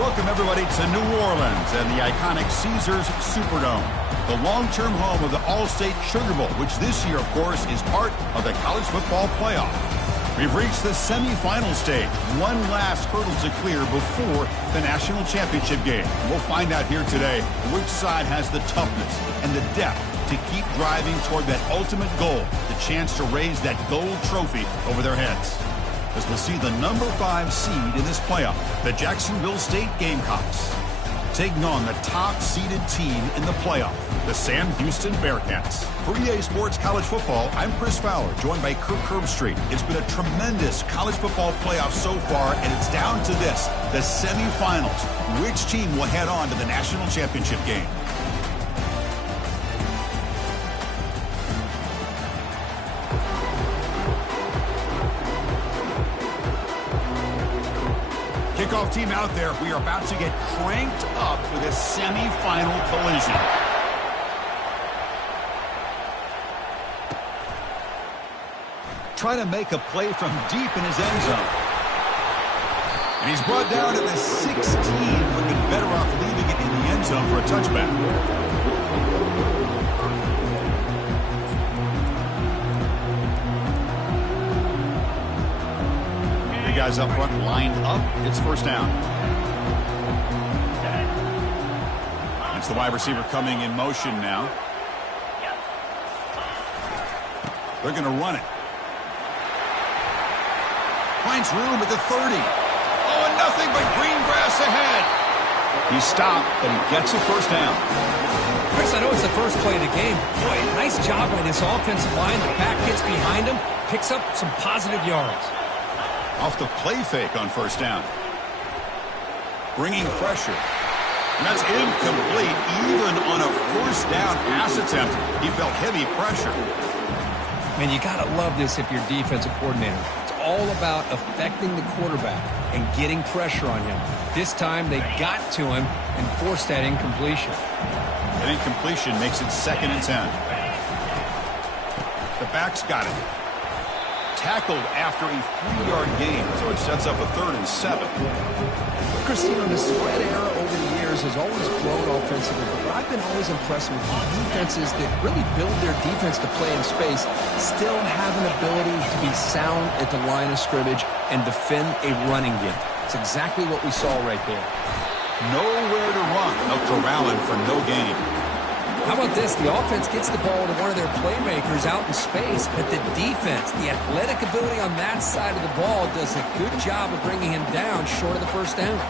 Welcome, everybody, to New Orleans and the iconic Caesars Superdome, the long-term home of the All-State Sugar Bowl, which this year, of course, is part of the college football playoff. We've reached the semifinal stage, one last hurdle to clear before the national championship game. We'll find out here today which side has the toughness and the depth to keep driving toward that ultimate goal, the chance to raise that gold trophy over their heads. As we'll see the number 5 seed in this playoff, the Jacksonville State Gamecocks, taking on the top-seeded team in the playoff, the Sam Houston Bearcats. For EA Sports College Football, I'm Chris Fowler, joined by Kirk Herbstreit. It's been a tremendous college football playoff so far, and it's down to this, the semifinals. Which team will head on to the national championship game? Kickoff team out there. We are about to get cranked up with a semifinal collision. Trying to make a play from deep in his end zone. And he's brought down at the 16. Would have been better off leaving it in the end zone for a touchback. Guys up front lined up. It's first down. It's the wide receiver coming in motion now. They're going to run it. Finds room at the 30. Oh, and nothing but green grass ahead. He stopped, but he gets a first down. Chris, I know it's the first play of the game. Boy, nice job by this offensive line. The back gets behind him, picks up some positive yards. Off the play fake on first down. Bringing pressure. And that's incomplete. Even on a first down pass attempt, he felt heavy pressure. Man, you got to love this if you're defensive coordinator. It's all about affecting the quarterback and getting pressure on him. This time they got to him and forced that incompletion. That incompletion makes it 2nd and 10. The back's got it. Tackled after a 3-yard gain, so it sets up a 3rd and 7. Christine, the spread era over the years has always grown offensively, but I've been always impressed with defenses that really build their defense to play in space, still have an ability to be sound at the line of scrimmage and defend a running game. It's exactly what we saw right there. Nowhere to run. They'll corral him for no gain. How about this? The offense gets the ball to one of their playmakers out in space, but the defense, the athletic ability on that side of the ball does a good job of bringing him down short of the first down.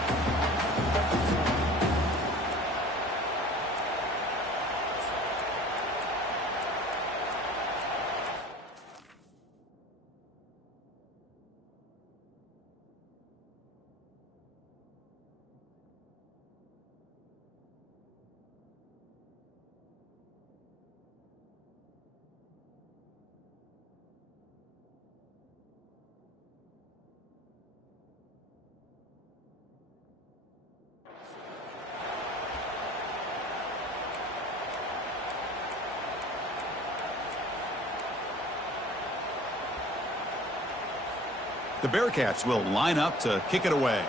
The Bearcats will line up to kick it away.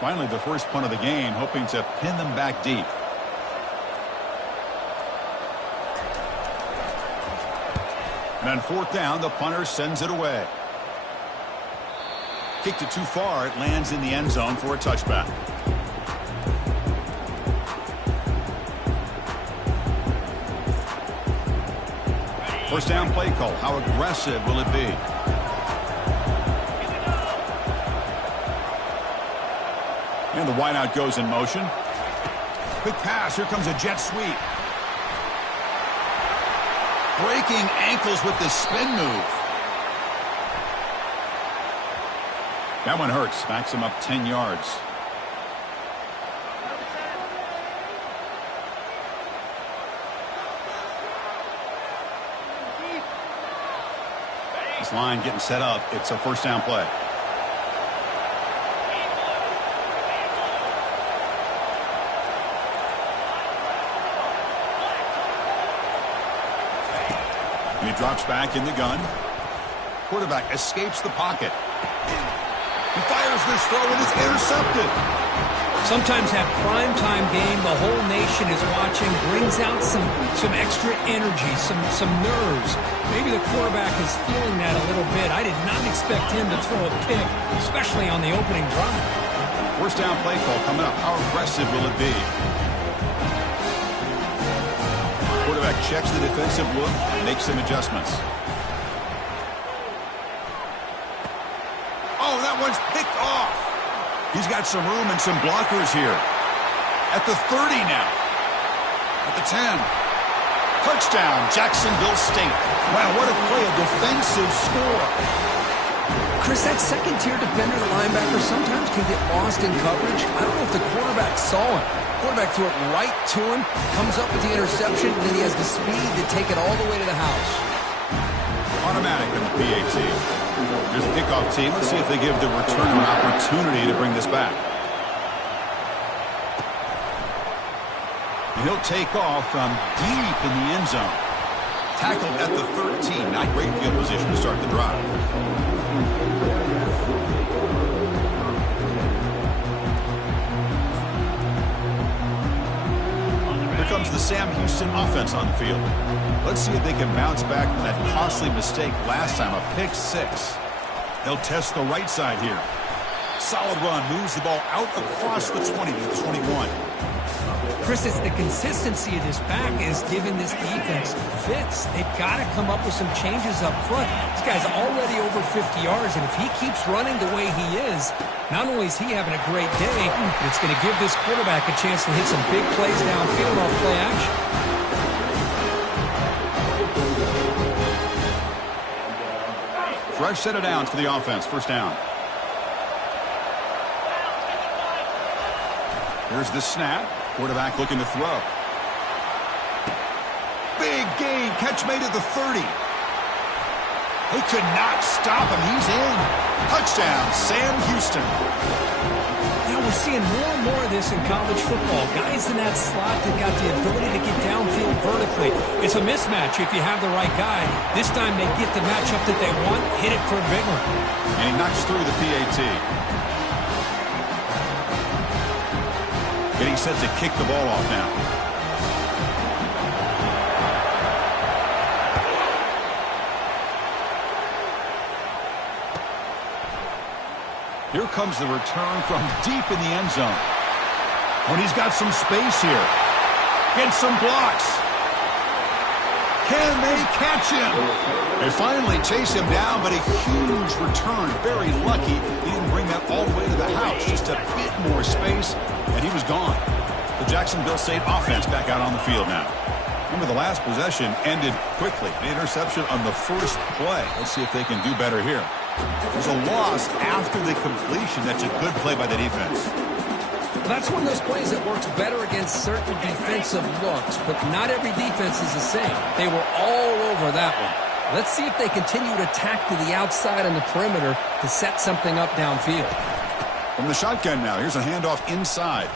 Finally, the first punt of the game, hoping to pin them back deep. And on 4th down, the punter sends it away. Kicked it too far. It lands in the end zone for a touchback. First down play call. How aggressive will it be? And the wideout goes in motion. Quick pass. Here comes a jet sweep. Breaking ankles with the spin move. That one hurts. Backs him up 10 yards. This line getting set up. It's a first down play. And he drops back in the gun. Quarterback escapes the pocket. He fires this throw and it's intercepted. Sometimes that primetime game, the whole nation is watching, brings out some extra energy, some nerves. Maybe the quarterback is feeling that a little bit. I did not expect him to throw a pick, especially on the opening drive. First down play call coming up. How aggressive will it be? Quarterback checks the defensive look, makes some adjustments. Oh, that one's picked off. He's got some room and some blockers here. At the 30 now. At the 10. Touchdown, Jacksonville State. Wow, what a play, a defensive score. Chris, that second-tier defender, the linebacker, sometimes can get lost in coverage. I don't know if the quarterback saw him. Quarterback threw it right to him, comes up with the interception, and then he has the speed to take it all the way to the house. Automatic in the PAT. Here's the kickoff team. Let's see if they give the returner an opportunity to bring this back. And he'll take off from deep in the end zone. Tackled at the 13. Not great field position to start the drive. Here comes the Sam Houston offense on the field. Let's see if they can bounce back from that costly mistake last time, a pick 6. They'll test the right side here. Solid run, moves the ball out across the 20 to the 21. Chris, it's the consistency of this back is giving this defense fits. They've got to come up with some changes up front. This guy's already over 50 yards, and if he keeps running the way he is, not only is he having a great day, but it's going to give this quarterback a chance to hit some big plays downfield off play action. Fresh set of downs for the offense. First down. Here's the snap. Quarterback looking to throw. Big gain. Catch made at the 30. They could not stop him. He's in. Touchdown, Sam Houston. You know, we're seeing more and more of this in college football. Guys in that slot that got the ability to get downfield vertically. It's a mismatch if you have the right guy. This time they get the matchup that they want, hit it for a big one. And he knocks through the PAT. Getting set to kick the ball off now. Here comes the return from deep in the end zone. When he's got some space here. Gets some blocks. Can they catch him? They finally chase him down, but a huge return. Very lucky he didn't bring that all the way to the house. Just a bit more space, and he was gone. The Jacksonville State offense back out on the field now. Remember, the last possession ended quickly. An interception on the first play. Let's see if they can do better here. There's a loss after the completion. That's a good play by the defense. That's one of those plays that works better against certain defensive looks, but not every defense is the same. They were all over that one. Let's see if they continue to tack to the outside on the perimeter to set something up downfield. From the shotgun now, here's a handoff inside.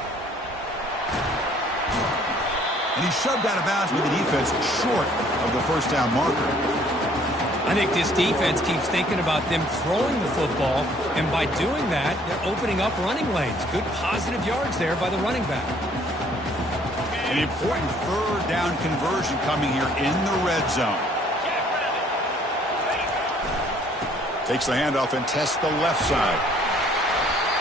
And he shoved out of bounds with the defense short of the first down marker. I think this defense keeps thinking about them throwing the football, and by doing that, they're opening up running lanes. Good positive yards there by the running back. An important third down conversion coming here in the red zone. Takes the handoff and tests the left side.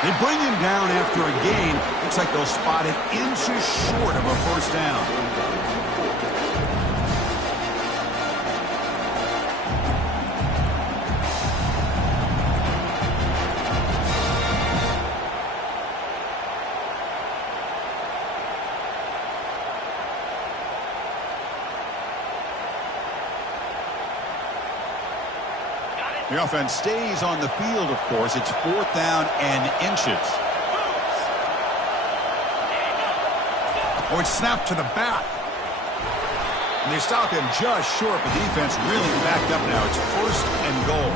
They bring him down after a gain. Looks like they'll spot it inches short of a first down. The offense stays on the field, of course. It's 4th down and inches. Oh, it's snapped to the back. And they stop him just short. The defense really backed up now. It's 1st and goal.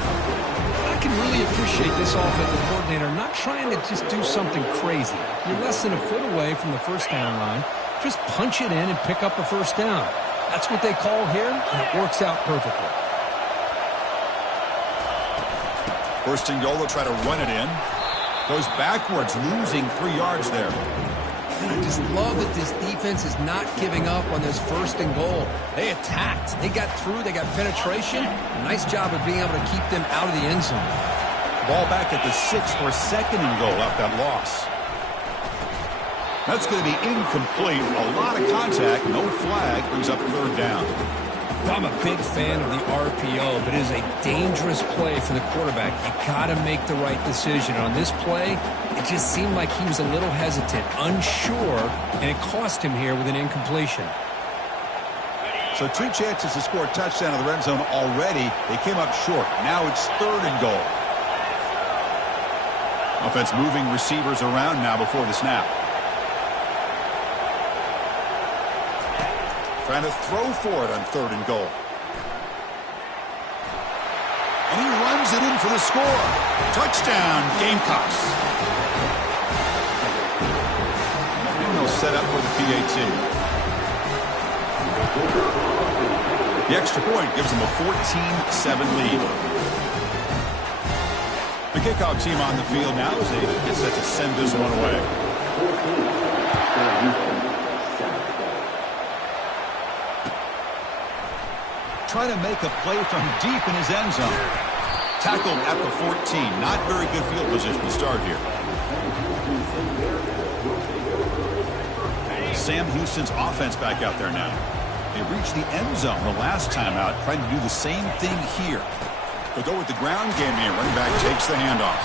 I can really appreciate this offensive coordinator not trying to just do something crazy. You're less than a foot away from the first down line. Just punch it in and pick up a first down. That's what they call here, and it works out perfectly. 1st and goal, they'll try to run it in. Goes backwards, losing 3 yards there. And I just love that this defense is not giving up on this 1st and goal. They attacked. They got through. They got penetration. Nice job of being able to keep them out of the end zone. Ball back at the 6 for 2nd and goal after that loss. That's going to be incomplete. A lot of contact. No flag. Brings up 3rd down. I'm a big fan of the RPO, but it is a dangerous play for the quarterback. You got to make the right decision. On this play, it just seemed like he was a little hesitant, unsure, and it cost him here with an incompletion. So 2 chances to score a touchdown in the red zone already. They came up short. Now it's 3rd and goal. Offense moving receivers around now before the snap. Trying to throw for it on 3rd and goal. And he runs it in for the score. Touchdown, Gamecocks. And they'll set up for the PAT. The extra point gives them a 14-7 lead. The kickoff team on the field now as they get set to send this one away. Trying to make a play from deep in his end zone. Tackled at the 14. Not very good field position to start here. Sam Houston's offense back out there now. They reached the end zone the last time out, trying to do the same thing here. They'll go with the ground game here. Running back takes the handoff.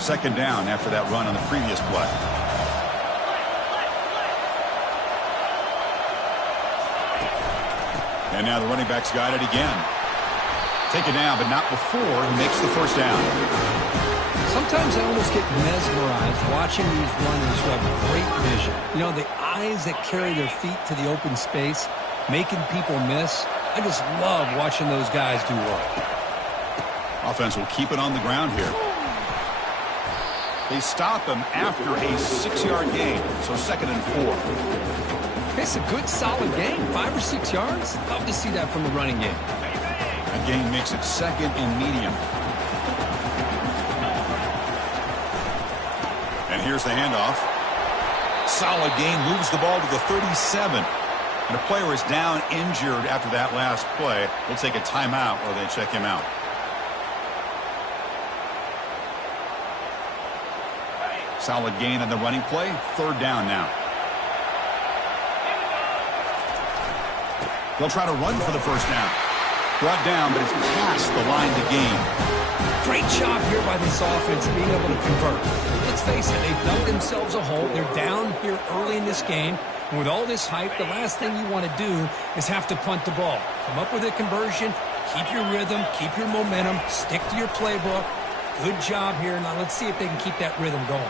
Second down after that run on the previous play. And now the running back's got it again. Taken down, but not before he makes the 1st down. Sometimes I almost get mesmerized watching these runners who have great vision. You know, the eyes that carry their feet to the open space, making people miss. I just love watching those guys do work. Offense will keep it on the ground here. They stop him after a 6-yard gain, so 2nd and 4. It's a good, solid gain. 5 or 6 yards. Love to see that from the running game. A gain makes it 2nd and medium. And here's the handoff. Solid gain, moves the ball to the 37. And a player is down injured after that last play. We'll take a timeout while they check him out. Solid gain on the running play. 3rd down now. They'll try to run for the 1st down. Brought down, but it's past the line to gain. Great job here by this offense being able to convert. Let's face it, they've dug themselves a hole. They're down here early in this game. And with all this hype, the last thing you want to do is have to punt the ball. Come up with a conversion, keep your rhythm, keep your momentum, stick to your playbook. Good job here. Now let's see if they can keep that rhythm going.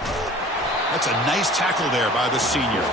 That's a nice tackle there by the senior.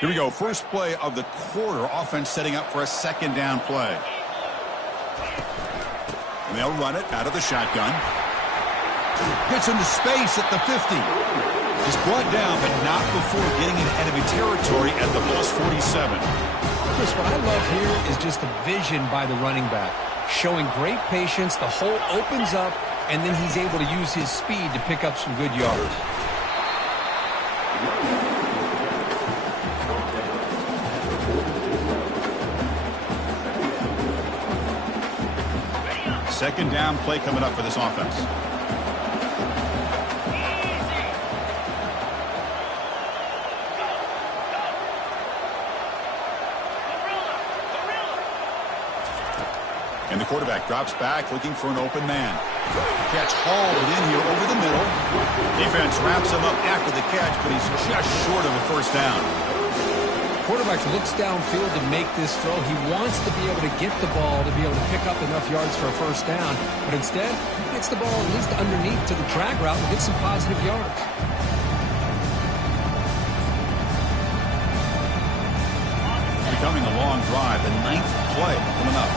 Here we go. First play of the quarter. Offense setting up for a 2nd down play. And they'll run it out of the shotgun. Gets into space at the 50. He's brought down, but not before getting in enemy territory at the +47. Chris, what I love here is just the vision by the running back. Showing great patience. The hole opens up, and then he's able to use his speed to pick up some good yards. 2nd down play coming up for this offense. And the quarterback drops back looking for an open man. Catch hauled in here over the middle. Defense wraps him up after the catch, but he's just short of a first down. Quarterback looks downfield to make this throw. He wants to be able to get the ball to be able to pick up enough yards for a first down. But instead, he gets the ball at least underneath to the drag route and gets some positive yards. Becoming a long drive, the 9th play coming up.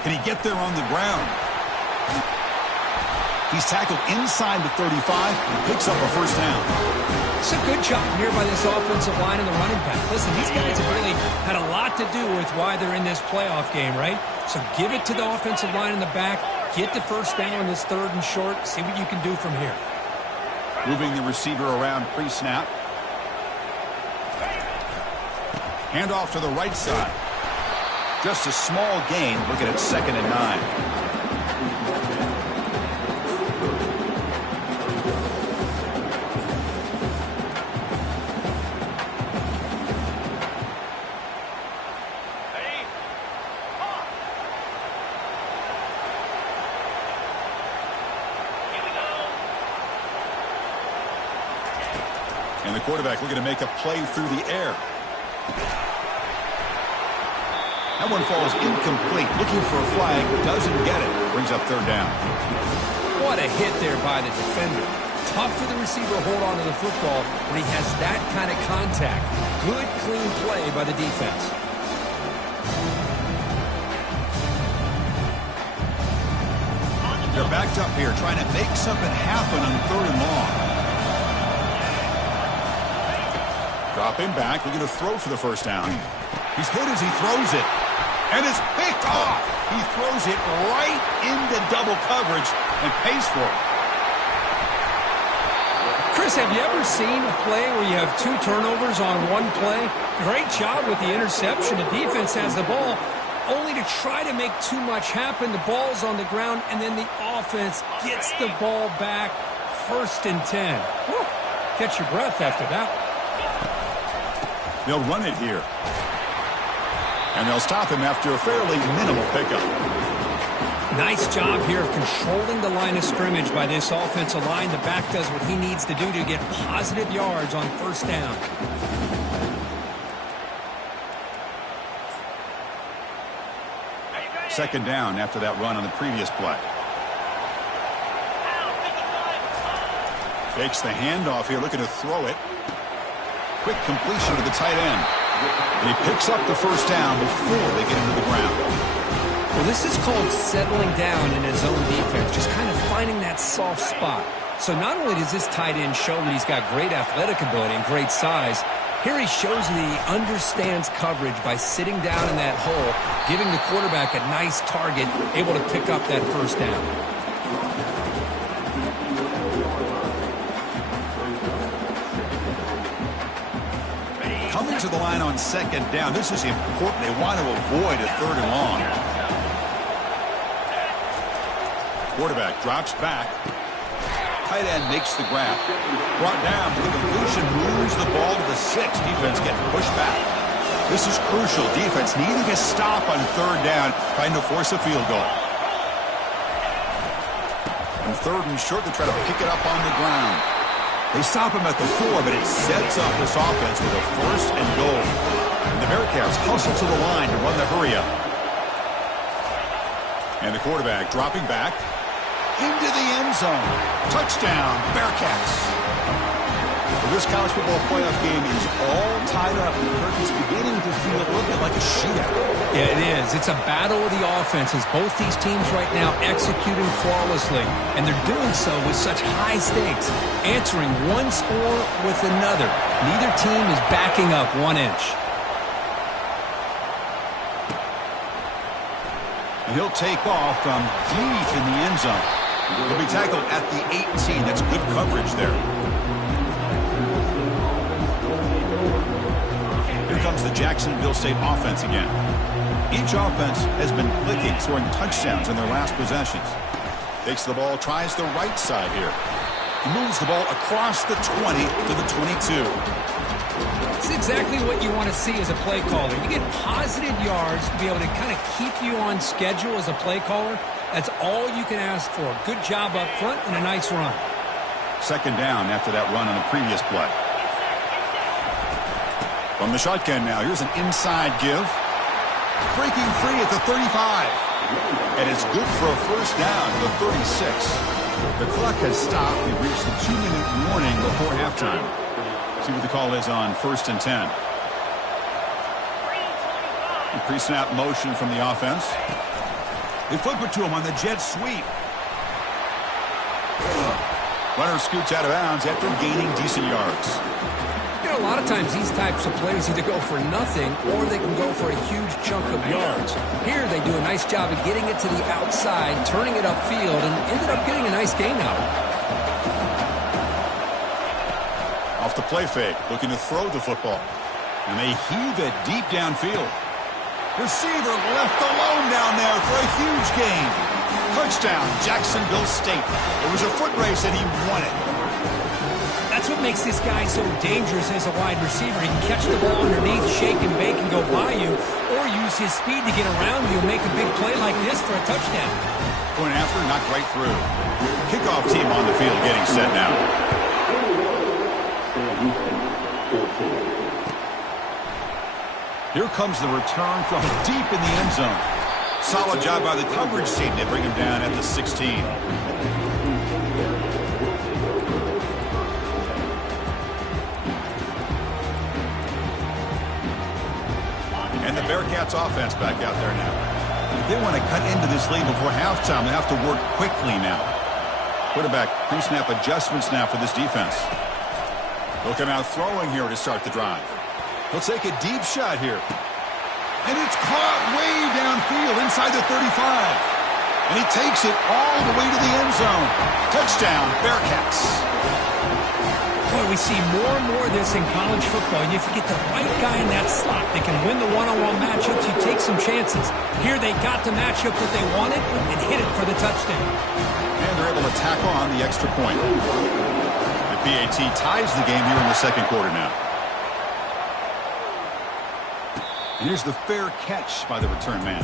Can he get there on the ground? He's tackled inside the 35 and picks up a first down. It's a good job here by this offensive line and the running back. Listen, these guys have really had a lot to do with why they're in this playoff game, right? So give it to the offensive line in the back. Get the first down on this 3rd and short. See what you can do from here. Moving the receiver around pre-snap. Handoff to the right side. Just a small gain. Looking at 2nd and 9. And the quarterback looking to make a play through the air. That one falls incomplete. Looking for a flag. Doesn't get it. Brings up 3rd down. What a hit there by the defender. Tough for the receiver to hold on to the football when he has that kind of contact. Good, clean play by the defense. They're backed up here trying to make something happen on 3rd and long. Drop him back. Looking to throw for the first down. He's hit as he throws it. And it's picked off. He throws it right into double coverage and pays for it. Chris, have you ever seen a play where you have 2 turnovers on one play? Great job with the interception. The defense has the ball, only to try to make too much happen. The ball's on the ground, and then the offense gets the ball back. 1st and 10. Whew. Catch your breath after that. They'll run it here. And they'll stop him after a fairly minimal pickup. Nice job here of controlling the line of scrimmage by this offensive line. The back does what he needs to do to get positive yards on 1st down. Second down after that run on the previous play. Fakes the handoff here, looking to throw it. Quick completion to the tight end. And he picks up the first down before they get into the ground. Well, this is called settling down in his own defense, just kind of finding that soft spot. So not only does this tight end show that he's got great athletic ability and great size, here he shows that he understands coverage by sitting down in that hole, giving the quarterback a nice target, able to pick up that first down. Coming to the line on 2nd down. This is important. They want to avoid a 3rd and long. Quarterback drops back. Tight end makes the grab. Brought down. The completion moves the ball to the 6. Defense getting pushed back. This is crucial. Defense needing a stop on 3rd down, trying to force a field goal. And 3rd and short, they try to pick it up on the ground. They stop him at the 4, but it sets up this offense with a 1st and goal. And the Bearcats hustle to the line to run the hurry up. And the quarterback dropping back into the end zone. Touchdown, Bearcats. Well, this college football playoff game is all tied up. The curtain's beginning to feel a little bit like a shootout. Yeah, it is. It's a battle of the offenses. Both these teams right now executing flawlessly, and they're doing so with such high stakes, answering one score with another. Neither team is backing up 1 inch. And he'll take off from deep in the end zone. He'll be tackled at the 18. That's good coverage there. Here comes the Jacksonville State offense again. Each offense has been clicking, scoring touchdowns in their last possessions. Takes the ball, tries the right side here. He moves the ball across the 20 to the 22. That's exactly what you want to see as a play caller. You get positive yards to be able to kind of keep you on schedule as a play caller. That's all you can ask for. Good job up front and a nice run. Second down after that run on the previous play. From the shotgun now, here's an inside give. Breaking free at the 35. And it's good for a first down at the 36. The clock has stopped. We've reached the 2-minute warning before halftime. See what the call is on 1st and 10. Pre-snap motion from the offense. They flip it to him on the jet sweep. Runner scoots out of bounds after gaining decent yards. You know, a lot of times these types of plays either go for nothing or they can go for a huge chunk of yards. Here they do a nice job of getting it to the outside, turning it upfield, and ended up getting a nice gain out of it. Off the play fake, looking to throw the football. And they heave it deep downfield. Receiver left alone down there for a huge gain. Touchdown, Jacksonville State. It was a foot race and he won it. That's what makes this guy so dangerous as a wide receiver. He can catch the ball underneath, shake and bake and go by you, or use his speed to get around you and make a big play like this for a touchdown. Going after, knocked right through. Kickoff team on the field getting set now. Here comes the return from deep in the end zone. Solid job by the coverage team. They bring him down at the 16. And the Bearcats offense back out there now. If they want to cut into this lead before halftime, they have to work quickly now. Quarterback pre-snap adjustments now for this defense. They'll come out throwing here to start the drive. He'll take a deep shot here. And it's caught way downfield inside the 35. And he takes it all the way to the end zone. Touchdown, Bearcats. Boy, we see more and more of this in college football. And if you get the right guy in that slot, they can win the one-on-one matchups. You take some chances. Here they got the matchup that they wanted and hit it for the touchdown. And they're able to tack on the extra point. The PAT ties the game here in the second quarter now. And here's the fair catch by the return man.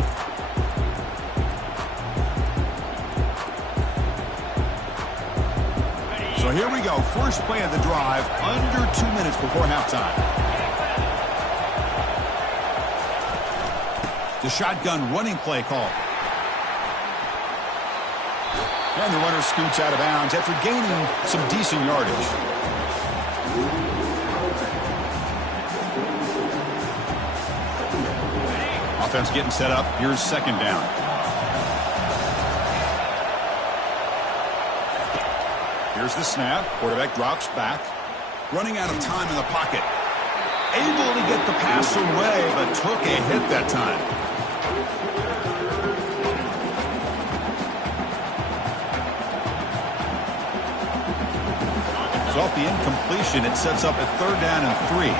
So here we go. First play of the drive, under 2 minutes before halftime. The shotgun running play call. And the runner scoots out of bounds after gaining some decent yardage. Offense getting set up. Here's second down. Here's the snap. Quarterback drops back. Running out of time in the pocket. Able to get the pass away, but took a hit that time. So off the incompletion, it sets up a 3rd down and 3.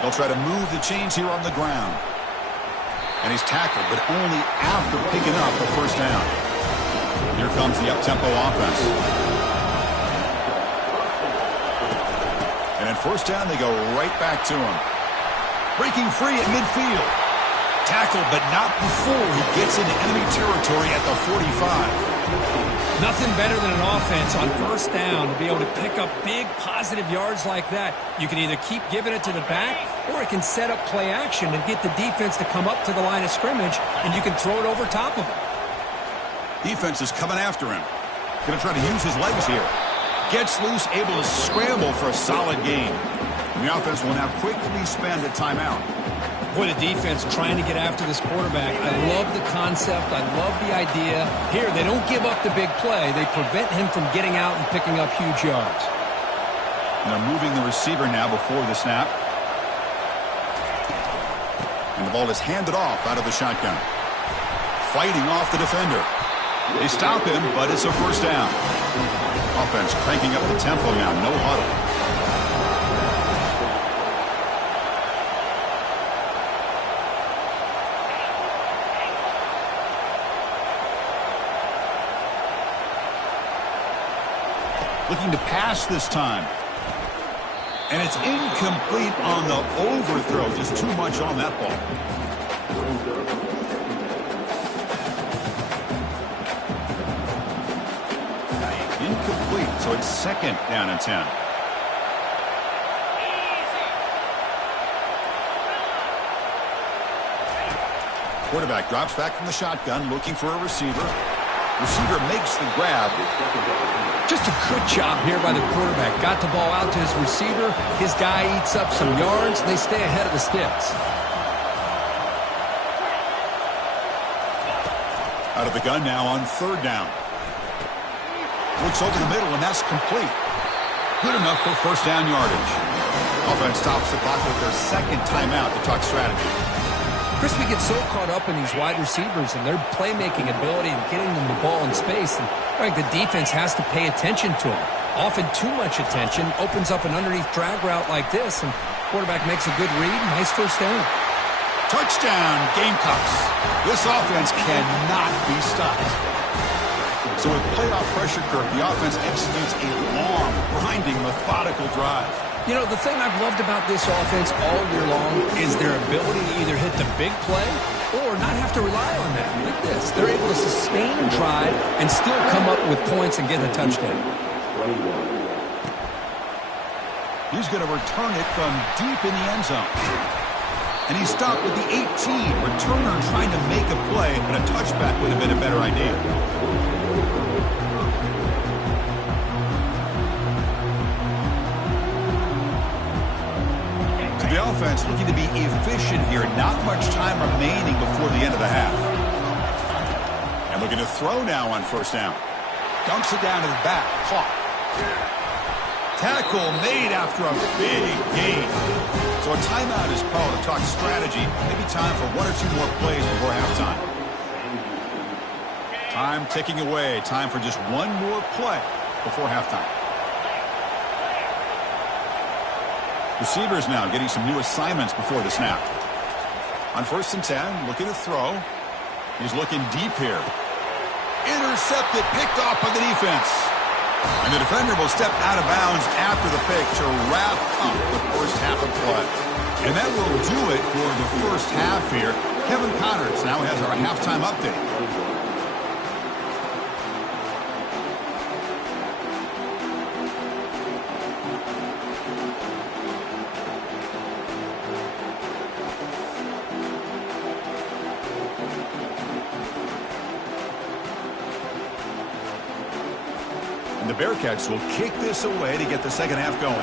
They'll try to move the chains here on the ground. And he's tackled, but only after picking up the first down. Here comes the up-tempo offense. And at first down, they go right back to him. Breaking free at midfield. Tackled, but not before he gets into enemy territory at the 45. Nothing better than an offense on first down to be able to pick up big positive yards like that. You can either keep giving it to the back or it can set up play action and get the defense to come up to the line of scrimmage and you can throw it over top of them. Defense is coming after him. Going to try to use his legs here. Gets loose, able to scramble for a solid gain. And the offense will now quickly spend a timeout. Boy, the defense trying to get after this quarterback. I love the concept. I love the idea. Here, they don't give up the big play. They prevent him from getting out and picking up huge yards. And they're moving the receiver now before the snap. And the ball is handed off out of the shotgun. Fighting off the defender. They stop him, but it's a first down. Offense cranking up the tempo now. No huddle. Looking to pass this time. And it's incomplete on the overthrow. Just too much on that ball. Incomplete, so it's second down and 10. Quarterback drops back from the shotgun, looking for a receiver. Receiver makes the grab. Just a good job here by the quarterback. Got the ball out to his receiver. His guy eats up some yards. They stay ahead of the sticks. Out of the gun now on third down. Looks over the middle, and that's complete. Good enough for first down yardage. Offense stops the clock with their second timeout to talk strategy. Chris, we get so caught up in these wide receivers and their playmaking ability and getting them the ball in space. And right, the defense has to pay attention to them. Often too much attention opens up an underneath drag route like this, and quarterback makes a good read. Nice first down. Touchdown, Gamecocks. This offense cannot be stopped. So with playoff pressure curve, the offense executes a long, grinding, methodical drive. You know, the thing I've loved about this offense all year long is their ability to either hit the big play or not have to rely on that. Like this, they're able to sustain a drive and still come up with points and get a touchdown. He's going to return it from deep in the end zone. And he stopped with the 18. Returner trying to make a play, but a touchback would have been a better idea. The offense looking to be efficient here. Not much time remaining before the end of the half. And looking to throw now on first down. Dumps it down to the back. Caught. Tackle made after a big gain. So a timeout is called to talk strategy. Maybe time for one or two more plays before halftime. Time ticking away. Time for just one more play before halftime. Receivers now getting some new assignments before the snap. On first and 10, looking to throw. He's looking deep here. Intercepted, picked off by the defense. And the defender will step out of bounds after the pick to wrap up the first half of play. And that will do it for the first half here. Kevin Connors now has our halftime update. The Bearcats will kick this away to get the second half going.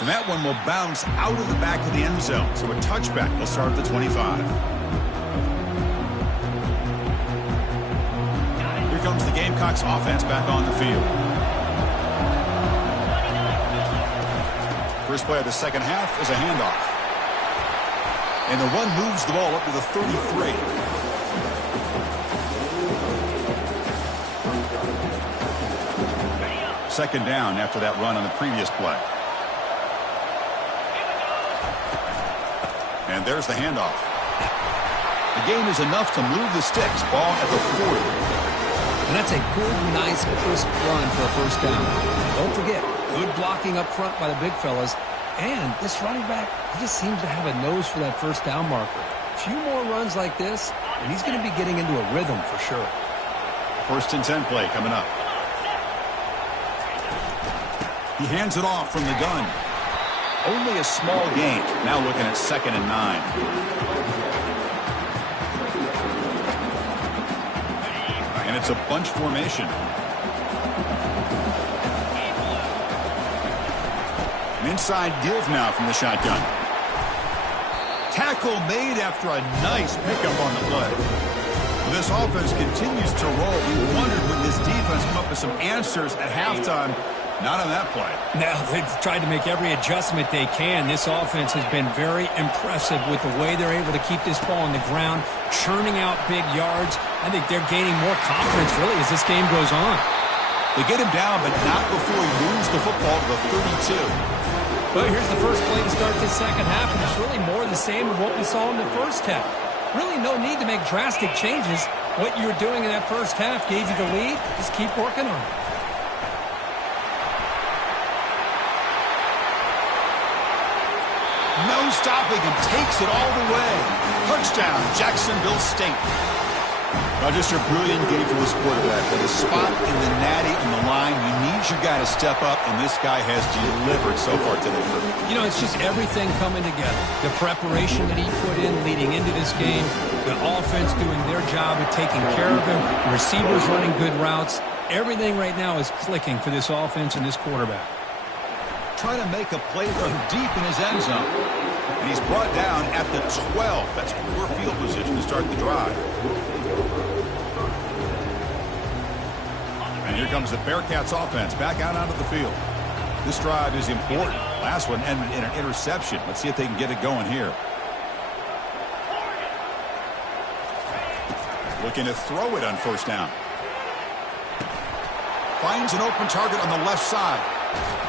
And that one will bounce out of the back of the end zone. So a touchback will start at the 25. Comes the Gamecocks offense back on the field. First play of the second half is a handoff. And the run moves the ball up to the 33. Second down after that run on the previous play. And there's the handoff. The gain is enough to move the sticks. Ball at the 40. And that's a good, nice, crisp run for a first down. Don't forget, good blocking up front by the big fellas. And this running back, he just seems to have a nose for that first down marker. A few more runs like this, and he's going to be getting into a rhythm for sure. First and 10 play coming up. He hands it off from the gun. Only a small gain. Now looking at 2nd and 9. And it's a bunch formation. An inside give now from the shotgun. Tackle made after a nice pickup on the play. This offense continues to roll. We wondered would this defense come up with some answers at halftime. Not on that play. Now, they've tried to make every adjustment they can. This offense has been very impressive with the way they're able to keep this ball on the ground, churning out big yards. I think they're gaining more confidence, really, as this game goes on. They get him down, but not before he moves the football to the 32. Well, here's the first play to start this second half, and it's really more the same of what we saw in the first half. Really no need to make drastic changes. What you were doing in that first half gave you the lead. Just keep working on it. No stopping him, takes it all the way. Touchdown, Jacksonville State. Now, just a brilliant game for this quarterback. With a spot in the natty on the line, you need your guy to step up, and this guy has delivered so far today. You know, it's just everything coming together. The preparation that he put in leading into this game, the offense doing their job of taking care of him, the receivers running good routes. Everything right now is clicking for this offense and this quarterback. Trying to make a play from deep in his end zone. And he's brought down at the 12. That's poor field position to start the drive. And here comes the Bearcats offense back out onto the field. This drive is important. Last one ended in an interception. Let's see if they can get it going here. Looking to throw it on first down. Finds an open target on the left side.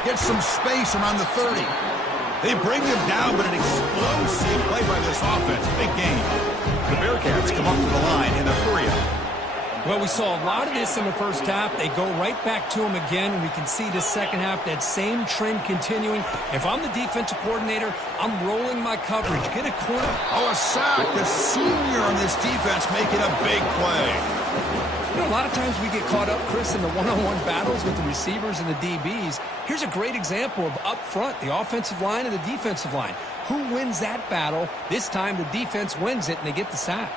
Gets some space around the 30. They bring him down, but an explosive play by this offense. Big game. The Bearcats come up to the line in a hurry-up. Well, we saw a lot of this in the first half. They go right back to him again, and we can see the second half, that same trend continuing. If I'm the defensive coordinator, I'm rolling my coverage. Get a corner. Oh, a sack. The senior on this defense making a big play. You know, a lot of times we get caught up, Chris, in the one-on-one battles with the receivers and the DBs. Here's a great example of up front, the offensive line and the defensive line. Who wins that battle? This time the defense wins it, and they get the sack.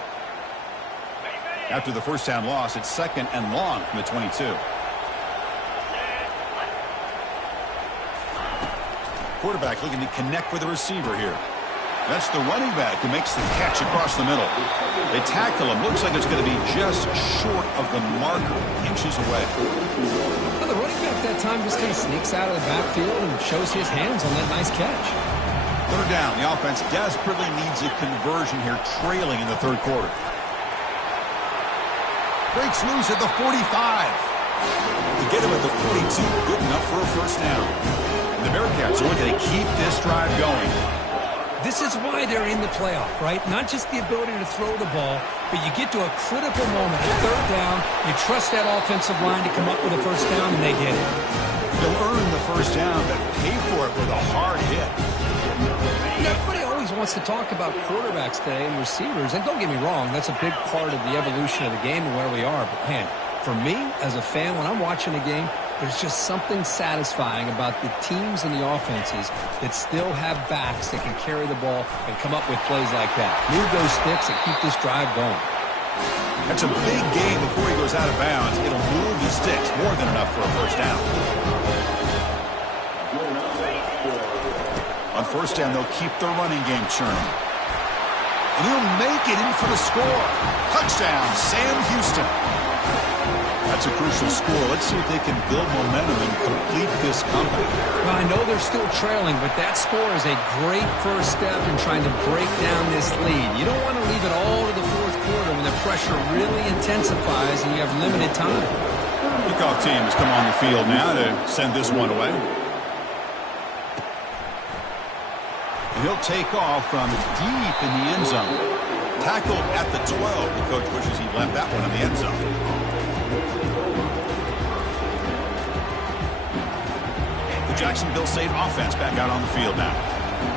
After the first down loss, it's second and long from the 22. Quarterback looking to connect with the receiver here. That's the running back who makes the catch across the middle. They tackle him. Looks like it's going to be just short of the marker, inches away. Well, the running back that time just kind of sneaks out of the backfield and shows his hands on that nice catch. Third down. The offense desperately needs a conversion here, trailing in the third quarter. Breaks loose at the 45. To get him at the 42, good enough for a first down. And the Bearcats are looking to keep this drive going. This is why they're in the playoff, right? Not just the ability to throw the ball, but you get to a critical moment, a third down, you trust that offensive line to come up with a first down, and they get it. They'll earn the first down, but pay for it with a hard hit. Everybody always wants to talk about quarterbacks today and receivers, and don't get me wrong, that's a big part of the evolution of the game and where we are. But, man, for me, as a fan, when I'm watching a game, there's just something satisfying about the teams and the offenses that still have backs that can carry the ball and come up with plays like that. Move those sticks and keep this drive going. That's a big game before he goes out of bounds. It'll move the sticks more than enough for a first down. On first down, they'll keep their running game churning. And he'll make it in for the score. Touchdown, Sam Houston. That's a crucial score. Let's see if they can build momentum and complete this comeback. Well, I know they're still trailing, but that score is a great first step in trying to break down this lead. You don't want to leave it all to the fourth quarter when the pressure really intensifies and you have limited time. Kickoff team has come on the field now to send this one away. And he'll take off from deep in the end zone. Tackled at the 12. The coach wishes he'd left that one in the end zone. Jacksonville State offense back out on the field now.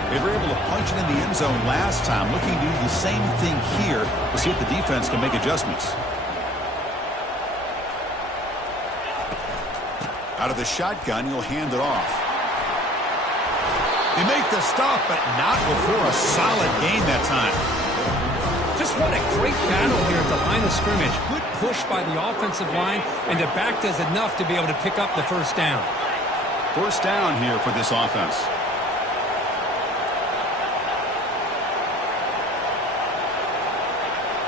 They were able to punch it in the end zone last time, looking to do the same thing here to see if the defense can make adjustments. Out of the shotgun, he'll hand it off. They make the stop, but not before a solid gain that time. Just what a great battle here at the line of scrimmage. Good push by the offensive line, and the back does enough to be able to pick up the first down. First down here for this offense.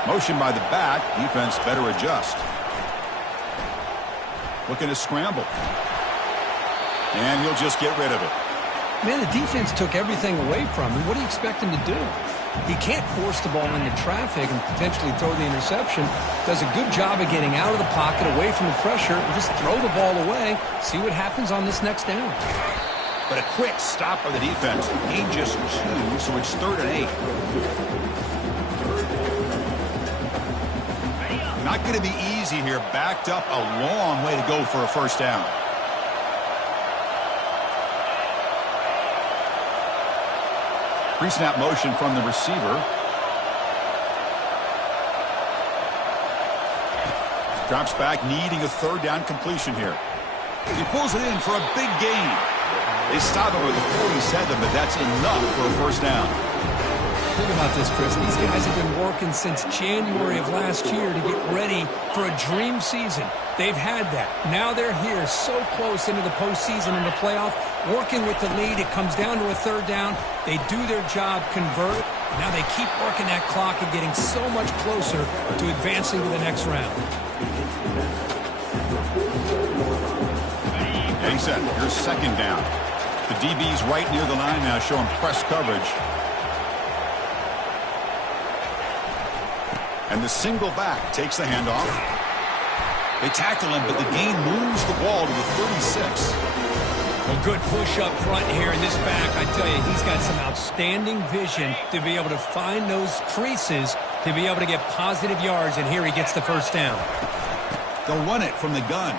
Motion by the back. Defense better adjust. Looking to scramble. And he'll just get rid of it. Man, the defense took everything away from him. What do you expect him to do? He can't force the ball into traffic and potentially throw the interception. Does a good job of getting out of the pocket, away from the pressure, and just throw the ball away. See what happens on this next down. But a quick stop by the defense. Gain just 2, so it's 3rd and 8. Not going to be easy here. Backed up a long way to go for a first down. Pre-snap motion from the receiver. Drops back, needing a 3rd down completion here. He pulls it in for a big gain. They stop him with the 47, but that's enough for a first down. Think about this, Chris. These guys have been working since January of last year to get ready for a dream season. They've had that. Now they're here so close into the postseason and the playoff, working with the lead. It comes down to a 3rd down. They do their job, convert. Now they keep working that clock and getting so much closer to advancing to the next round. Getting set. Here's 2nd down. The DB's right near the line now, showing press coverage. And the single back takes the handoff. They tackle him, but the gain moves the ball to the 36. A good push up front here in this back. I tell you, he's got some outstanding vision to be able to find those creases, to be able to get positive yards, and here he gets the first down. They'll run it from the gun.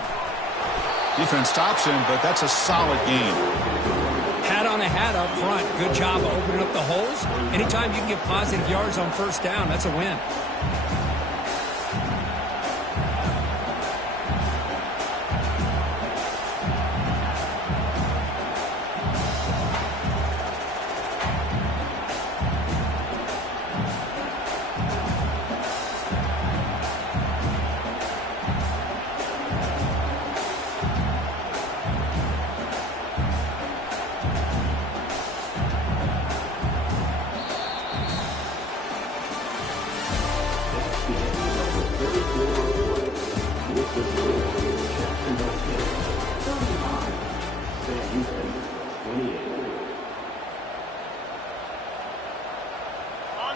Defense stops him, but that's a solid gain. Hat on a hat up front. Good job of opening up the holes. Anytime you can get positive yards on first down, that's a win.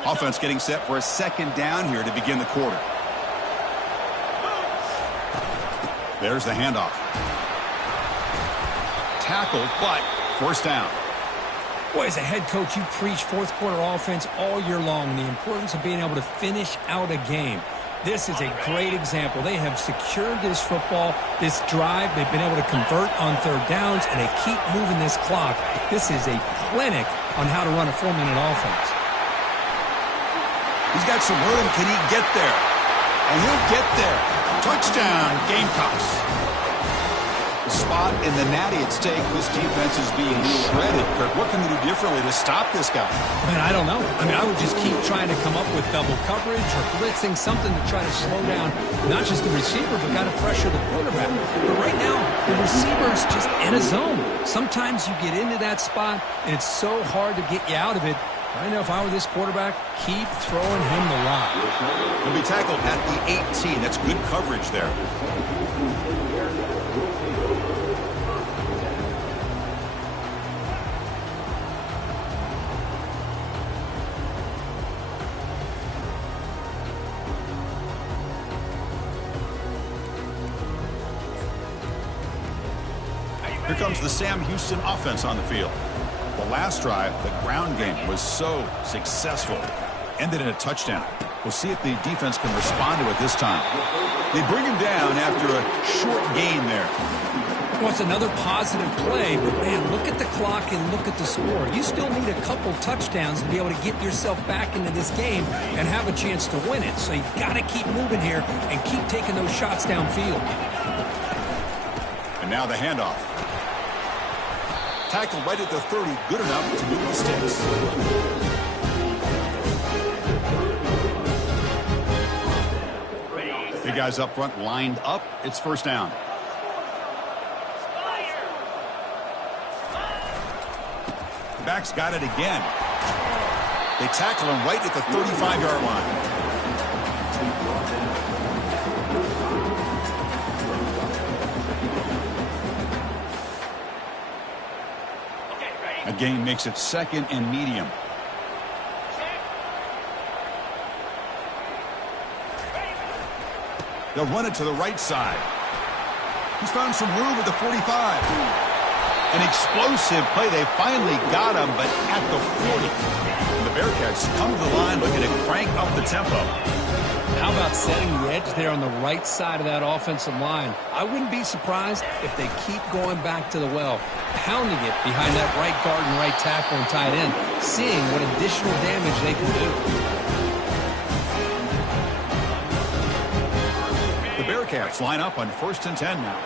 Offense getting set for a 2nd down here to begin the quarter. There's the handoff. Tackle, but first down. Boy, as a head coach, you preach fourth quarter offense all year long, the importance of being able to finish out a game. This is a great example. They have secured this football, this drive. They've been able to convert on 3rd downs, and they keep moving this clock. This is a clinic on how to run a 4-minute offense. He's got some room. Can he get there? And he'll get there. Touchdown, Gamecocks. The spot in the natty at stake. This defense is being shredded. Kirk, what can they do differently to stop this guy? Man, I don't know. I mean, I would just keep trying to come up with double coverage or blitzing, something to try to slow down not just the receiver, but got to pressure the quarterback. But right now, the receiver's just in a zone. Sometimes you get into that spot, and it's so hard to get you out of it. I know if I were this quarterback, keep throwing him the rock. He'll be tackled at the 18. That's good coverage there. Here comes the Sam Houston offense on the field. The last drive, the ground game was so successful. Ended in a touchdown. We'll see if the defense can respond to it this time. They bring him down after a short gain there. Well, it's another positive play, but man, look at the clock and look at the score. You still need a couple touchdowns to be able to get yourself back into this game and have a chance to win it. So you've got to keep moving here and keep taking those shots downfield. And now the handoff. Tackled right at the 30, good enough to move the sticks. The guys up front lined up. It's first down. Back's got it again. They tackle him right at the 35-yard line. A gain makes it second and medium. They'll run it to the right side. He's found some room at the 45. An explosive play. They finally got him, but at the 40. And the Bearcats come to the line looking to crank up the tempo. How about setting the edge there on the right side of that offensive line? I wouldn't be surprised if they keep going back to the well, pounding it behind that right guard and right tackle and tight end, seeing what additional damage they can do. The Bearcats line up on 1st and 10 now.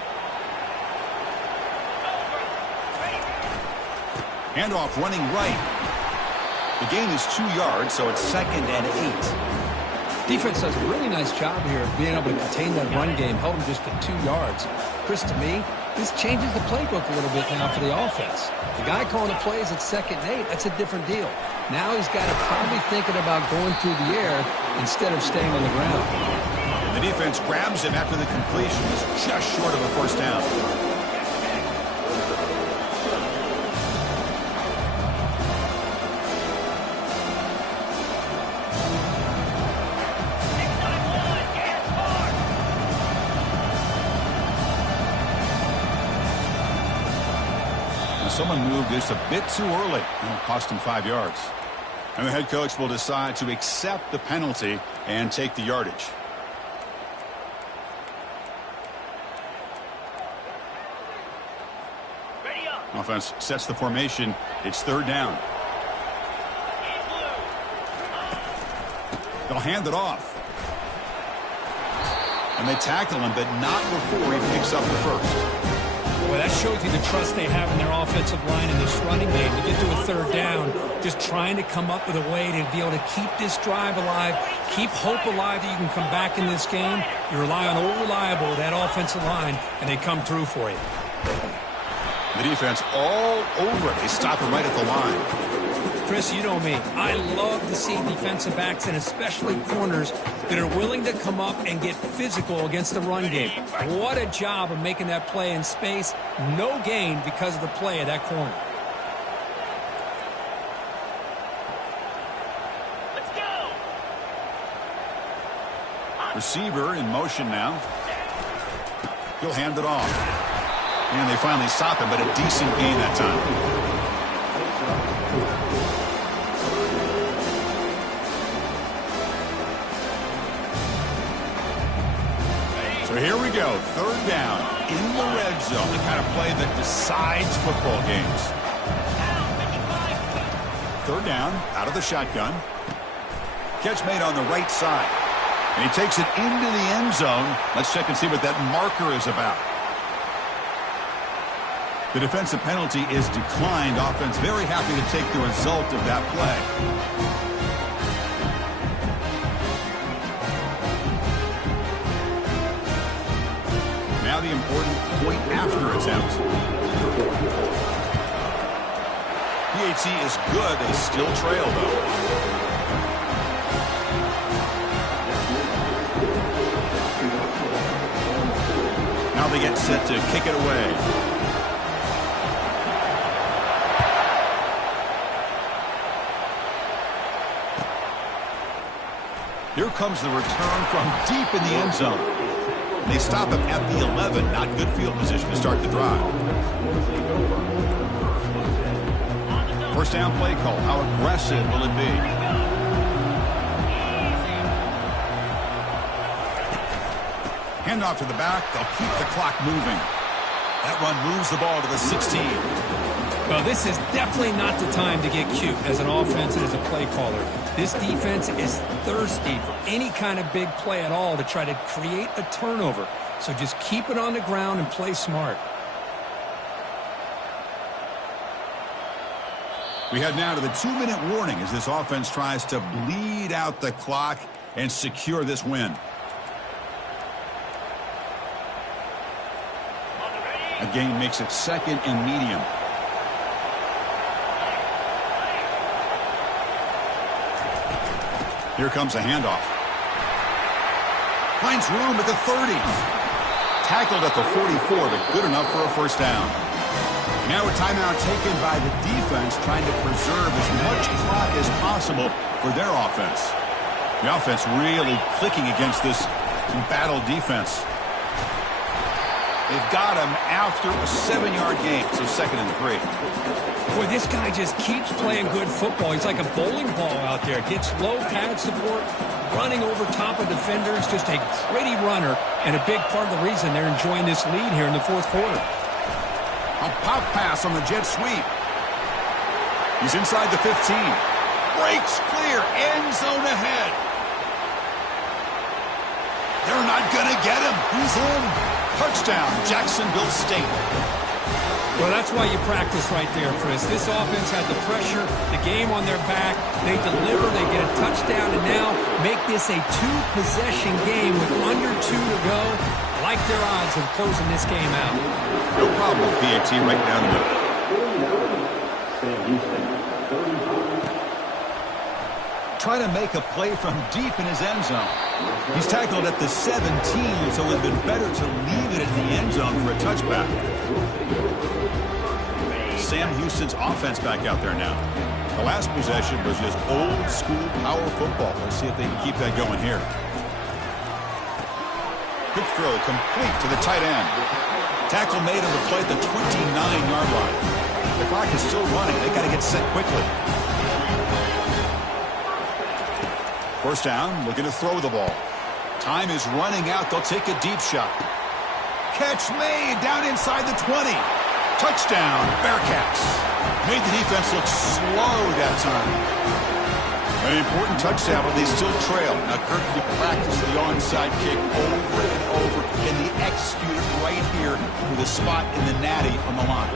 Handoff running right. The gain is 2 yards, so it's 2nd and 8. Defense does a really nice job here of being able to contain that run game, held them just at 2 yards. Chris, to me, this changes the playbook a little bit now for the offense. The guy calling the plays at 2nd and 8, that's a different deal. Now he's got to probably thinking about going through the air instead of staying on the ground. The defense grabs him after the completion. He's just short of a 1st down. Someone moved this a bit too early, and it cost him 5 yards. And the head coach will decide to accept the penalty and take the yardage. Offense sets the formation. It's 3rd down. They'll hand it off. And they tackle him, but not before he picks up the 1st. Boy, that shows you the trust they have in their offensive line in this running game. To get to a 3rd down, just trying to come up with a way to be able to keep this drive alive, keep hope alive that you can come back in this game. You rely on old reliable, that offensive line, and they come through for you. The defense all over it. They stop it right at the line. Chris, you know me. I love to see defensive backs and especially corners that are willing to come up and get physical against the run game. What a job of making that play in space. No gain because of the play of that corner. Let's go. Receiver in motion now. He'll hand it off. And they finally stop him, but a decent gain that time. So here we go, 3rd down in the red zone, the kind of play that decides football games. 3rd down, out of the shotgun. Catch made on the right side. And he takes it into the end zone. Let's check and see what that marker is about. The defensive penalty is declined. Offense very happy to take the result of that play. Now the important point after attempt. PAT is good. They still trail, though. Now they get set to kick it away. Here comes the return from deep in the end zone. They stop him at the 11. Not good field position to start the drive. 1st down play call. How aggressive will it be? Handoff to the back. They'll keep the clock moving. That run moves the ball to the 16. Well, this is definitely not the time to get cute as an offense and as a play caller. This defense is thirsty for any kind of big play at all to try to create a turnover. So just keep it on the ground and play smart. We head now to the 2-minute warning as this offense tries to bleed out the clock and secure this win. A gain makes it 2nd and medium. Here comes a handoff. Finds room at the 30. Tackled at the 44, but good enough for a 1st down. Now a timeout taken by the defense, trying to preserve as much clock as possible for their offense. The offense really clicking against this embattled defense. They've got him after a 7-yard gain, so 2nd and 3. Boy, this guy just keeps playing good football. He's like a bowling ball out there. Gets low pad support, running over top of defenders. Just a gritty runner, and a big part of the reason they're enjoying this lead here in the 4th quarter. A pop pass on the jet sweep. He's inside the 15. Breaks clear. End zone ahead. They're not going to get him. He's in. Touchdown, Jacksonville State. Well, that's why you practice right there, Chris. This offense had the pressure, the game on their back. They deliver, they get a touchdown, and now make this a 2-possession game with under 2 to go. I like their odds of closing this game out. No problem with PAT right down the middle. Trying to make a play from deep in his end zone. He's tackled at the 17, so it would have been better to leave it at the end zone for a touchback. Sam Houston's offense back out there now. The last possession was just old school power football. Let's see if they can keep that going here. Quick throw complete to the tight end. Tackle made on the play at the 29-yard line. The clock is still running. They got to get set quickly. First down, looking to throw the ball. Time is running out. They'll take a deep shot. Catch made down inside the 20. Touchdown, Bearcats. Made the defense look slow that time. An important touchdown, but they still trail. Now, Kirk, you practice the onside kick over and over, and they execute it right here with a spot in the natty on the line.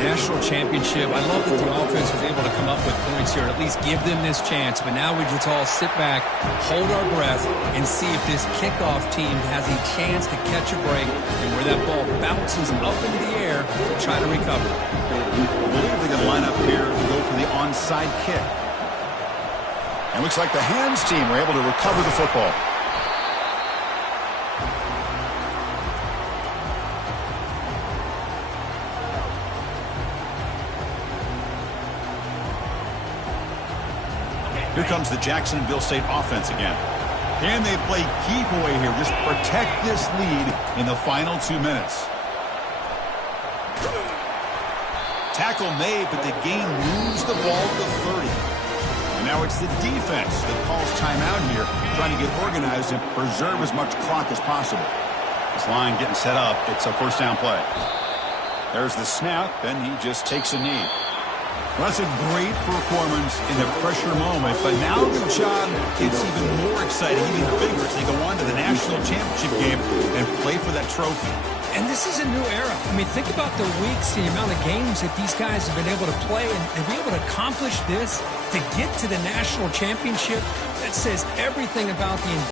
National championship. I love that the offense was able to come up with points here, at least give them this chance. But now we just all sit back, hold our breath, and see if this kickoff team has a chance to catch a break and where that ball bounces up into the air to try to recover. I believe they're going to line up here to go for the onside kick. And looks like the hands team were able to recover the football. Here comes the Jacksonville State offense again. Can they play keep away here? Just protect this lead in the final 2 minutes. Tackle made, but the game moves the ball to 30. And now it's the defense that calls timeout here, trying to get organized and preserve as much clock as possible. This line getting set up. It's a first down play. There's the snap, and he just takes a knee. Well, that's a great performance in the pressure moment, but now the job gets even more exciting, even bigger as they go on to the national championship game and play for that trophy. And this is a new era. I mean, think about the weeks, the amount of games that these guys have been able to play, and to be able to accomplish this, to get to the national championship, that says everything about the